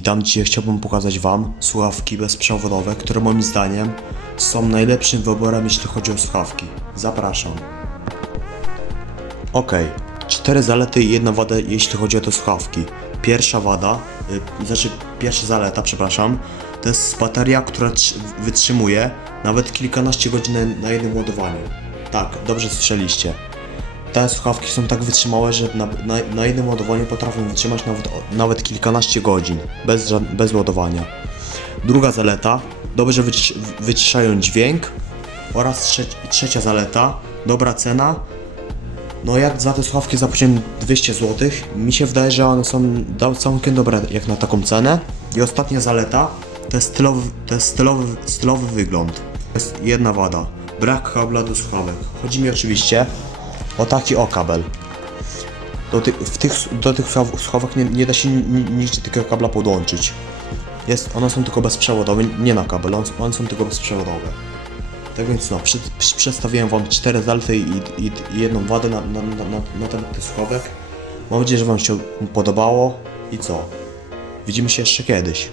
Witam, dzisiaj chciałbym pokazać Wam słuchawki bezprzewodowe, które moim zdaniem są najlepszym wyborem jeśli chodzi o słuchawki. Zapraszam. Ok, cztery zalety i jedna wada jeśli chodzi o te słuchawki. Pierwsza wada, y, znaczy pierwsza zaleta, przepraszam, to jest bateria, która trz- wytrzymuje nawet kilkanaście godzin na jednym ładowaniu. Tak, dobrze słyszeliście. Te słuchawki są tak wytrzymałe, że na, na, na jednym ładowaniu potrafią wytrzymać nawet, nawet kilkanaście godzin, bez, bez ładowania. Druga zaleta, dobrze wyci- wyciszają dźwięk oraz trze- trzecia zaleta, dobra cena. No jak za te słuchawki zapłaciłem 200 zł, mi się wydaje, że one są całkiem dobre jak na taką cenę. I ostatnia zaleta, to jest stylowy, to jest stylowy, stylowy wygląd. To jest jedna wada, brak kabla do słuchawek. Chodzi mi oczywiście o taki o kabel. Do, ty, w tych, do tych słuchawek nie, nie da się ni- ni- nigdzie takiego kabla podłączyć. Jest, one są tylko bezprzewodowe, nie na kabel, one, one są tylko bezprzewodowe. Tak więc no, przy, przy, przedstawiłem Wam cztery zalety i, i, i jedną wadę na, na, na, na, tych słuchawek. Mam nadzieję, że Wam się podobało i co? Widzimy się jeszcze kiedyś.